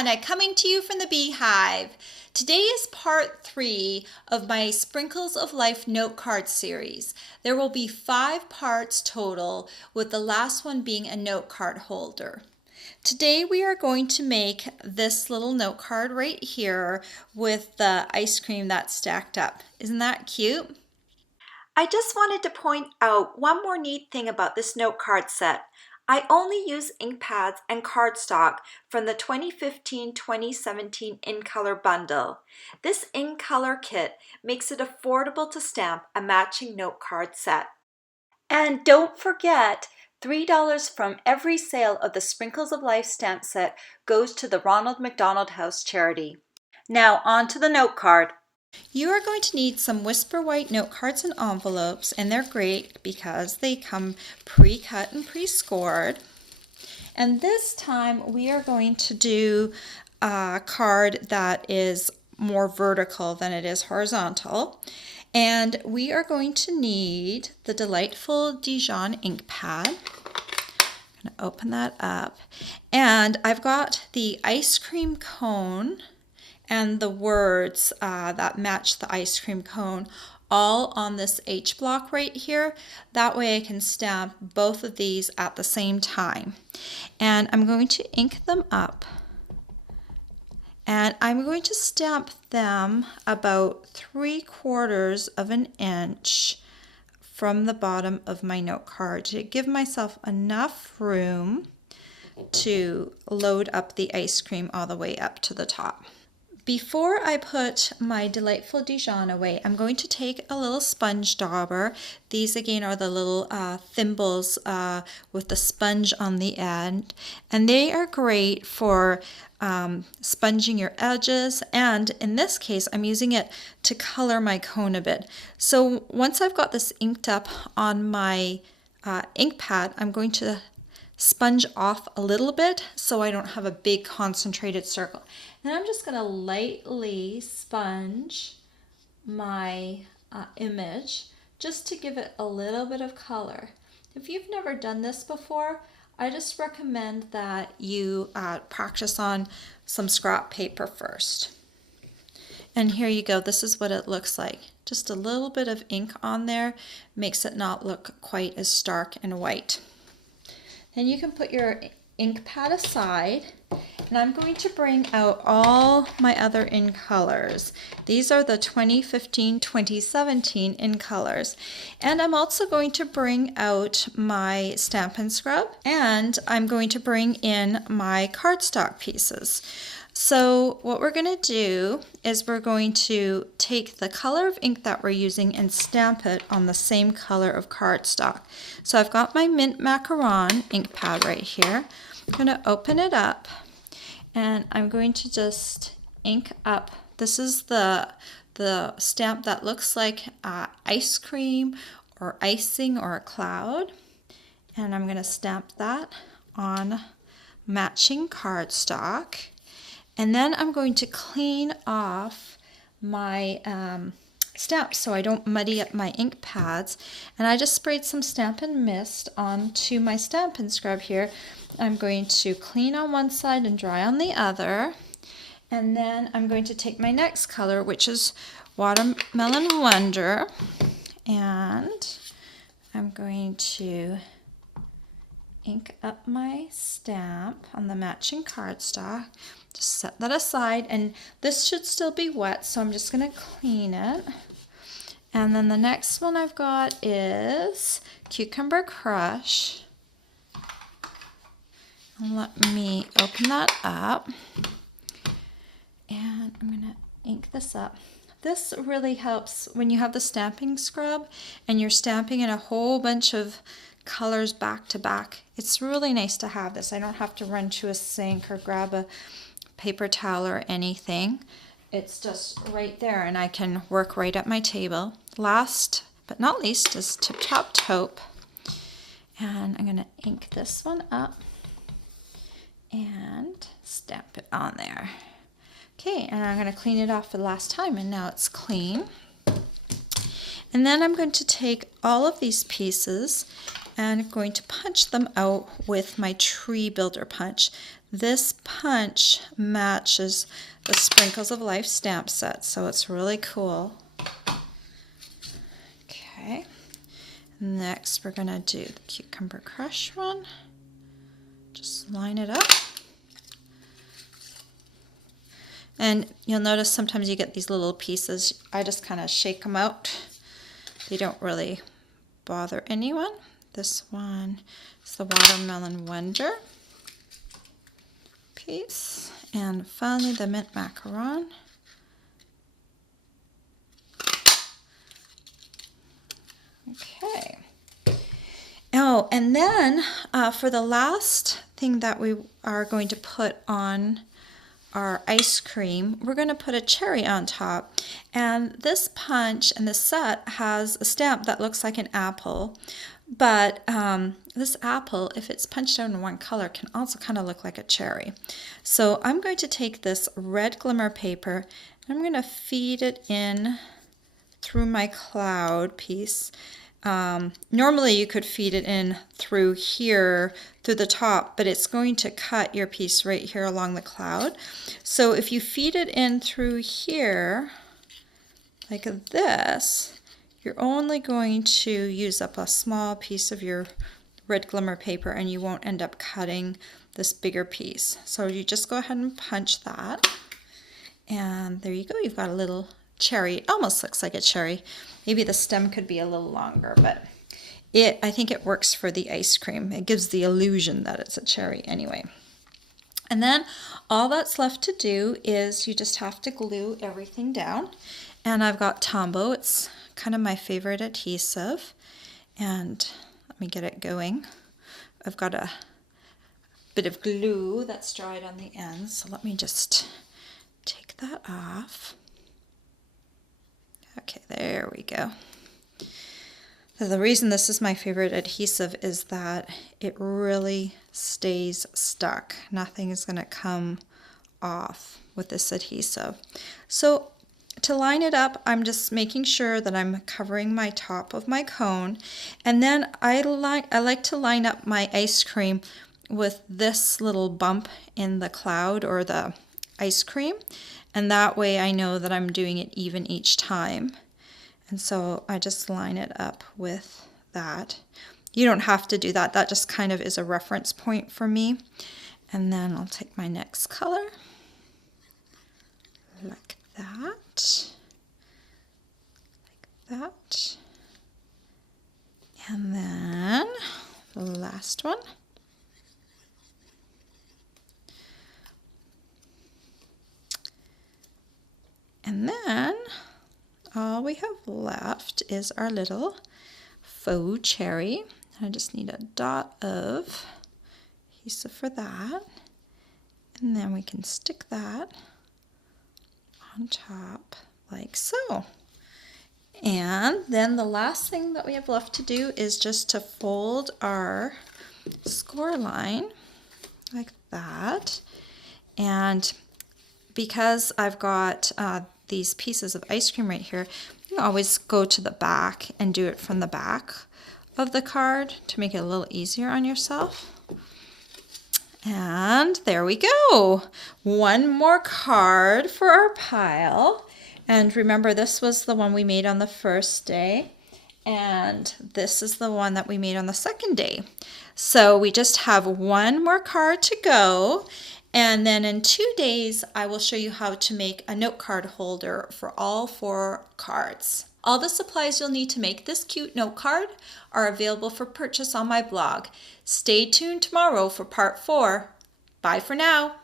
Hannah coming to you from the Beehive. Today is part 3 of my Sprinkles of Life note card series. There will be 5 parts total, with the last one being a note card holder. Today we are going to make this little note card right here with the ice cream that's stacked up. Isn't that cute? I just wanted to point out one more neat thing about this note card set. I only use ink pads and cardstock from the 2015-2017 In Color bundle. This In Color kit makes it affordable to stamp a matching note card set. And don't forget, $3 from every sale of the Sprinkles of Life stamp set goes to the Ronald McDonald House charity. Now on to the note card. You are going to need some Whisper White note cards and envelopes, and they're great because they come pre-cut and pre-scored. And this time we are going to do a card that is more vertical than it is horizontal. And we are going to need the Delightful Dijon ink pad. I'm going to open that up. And I've got the ice cream cone and the words that match the ice cream cone all on this H block right here. That way I can stamp both of these at the same time. And I'm going to ink them up. And I'm going to stamp them about 3/4 of an inch from the bottom of my note card to give myself enough room to load up the ice cream all the way up to the top. Before I put my Delightful Dijon away, I'm going to take a little sponge dauber. These again are the little thimbles with the sponge on the end, and they are great for sponging your edges, and in this case I'm using it to color my cone a bit. So once I've got this inked up on my ink pad, I'm going to sponge off a little bit so I don't have a big concentrated circle. And I'm just going to lightly sponge my image just to give it a little bit of color. If you've never done this before, I just recommend that you practice on some scrap paper first. And here you go, this is what it looks like. Just a little bit of ink on there makes it not look quite as stark and white. Then you can put your ink pad aside, and I'm going to bring out all my other In Colors. These are the 2015-2017 In Colors. And I'm also going to bring out my Stampin' Scrub, and I'm going to bring in my cardstock pieces. So what we're going to do is we're going to take the color of ink that we're using and stamp it on the same color of cardstock. So I've got my Mint Macaron ink pad right here. I'm going to open it up and I'm going to just ink up. This is the stamp that looks like ice cream or icing or a cloud. And I'm going to stamp that on matching cardstock. And then I'm going to clean off my stamps so I don't muddy up my ink pads. And I just sprayed some Stampin' Mist onto my Stampin' Scrub here. I'm going to clean on one side and dry on the other. And then I'm going to take my next color, which is Watermelon Wonder. And I'm going to ink up my stamp on the matching cardstock. Just set that aside, and this should still be wet, so I'm just going to clean it. And then the next one I've got is Cucumber Crush. And let me open that up. And I'm going to ink this up. This really helps when you have the stamping scrub and you're stamping in a whole bunch of colors back to back. It's really nice to have this. I don't have to run to a sink or grab a paper towel or anything. It's just right there and I can work right at my table. Last but not least is Tip Top Taupe. And I'm going to ink this one up and stamp it on there. Okay, and I'm going to clean it off for the last time, and now it's clean. And then I'm going to take all of these pieces and I'm going to punch them out with my Tree Builder punch. this punch matches the Sprinkles of Life stamp set, so it's really cool. Okay, next we're gonna do the Cucumber Crush one. Just line it up. And you'll notice sometimes you get these little pieces. I just kind of shake them out. They don't really bother anyone. This one is the Watermelon Wonder piece. And finally the Mint Macaron. Okay. Oh, and then for the last thing that we are going to put on our ice cream, we're going to put a cherry on top. And this punch and this set has a stamp that looks like an apple, but this apple, if it's punched out in one color, can also kind of look like a cherry. So I'm going to take this red glimmer paper and I'm going to feed it in through my cloud piece. Normally you could feed it in through here, through the top, but it's going to cut your piece right here along the cloud. So if you feed it in through here, like this, you're only going to use up a small piece of your red glimmer paper and you won't end up cutting this bigger piece. So you just go ahead and punch that. And there you go, you've got a little cherry. It almost looks like a cherry. Maybe the stem could be a little longer, but I think it works for the ice cream. It gives the illusion that it's a cherry anyway. And then all that's left to do is you just have to glue everything down. And I've got Tombow. It's kind of my favorite adhesive. And let me get it going. I've got a bit of glue that's dried on the ends. So let me just take that off. Okay, there we go. So the reason this is my favorite adhesive is that it really stays stuck. Nothing is going to come off with this adhesive. So to line it up, I'm just making sure that I'm covering my top of my cone. And then I like to line up my ice cream with this little bump in the cloud or the ice cream. And that way I know that I'm doing it even each time. And so I just line it up with that. You don't have to do that. That just kind of is a reference point for me. And then I'll take my next color. Like that. Like that. And then the last one. And then all we have left is our little faux cherry. I just need a dot of adhesive for that. And then we can stick that on top like so. And then the last thing that we have left to do is just to fold our score line like that. And because I've got these pieces of ice cream right here, you can always go to the back and do it from the back of the card to make it a little easier on yourself. And there we go. One more card for our pile. And remember, this was the one we made on the first day. And this is the one that we made on the second day. So we just have one more card to go. And then in 2 days, I will show you how to make a note card holder for all 4 cards. All the supplies you'll need to make this cute note card are available for purchase on my blog. Stay tuned tomorrow for part 4. Bye for now.